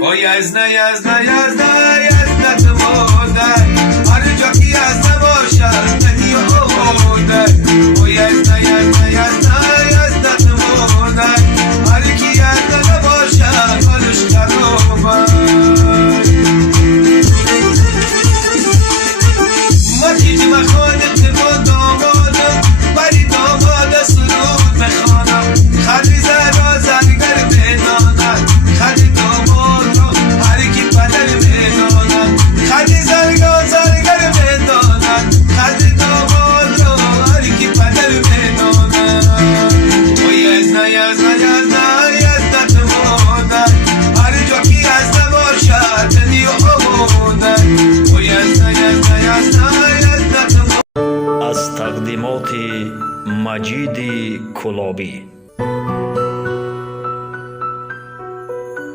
O یزده یزده یزده یزدت مادر، هر جا که یزده باشد منی آماده. O یزده یزده یزده یزدت مادر، هر کی یزده نباشد حالش خرابه. ما دیدیم خانه با دامادم، ولی داماد سرود بخوانم. خلی زرا زرگر بداند، خلی داماد رو هر کی پدر بداند. خلی زرگا زرگر بداند، خلی داماد رو هر کی پدر بداند. O یزده یزده یزده یزدت مادر، هر جا که یزده باشد منی آماده. O یزده یزده یزده یزدت مادر. از تقدیمات مجید کلابی.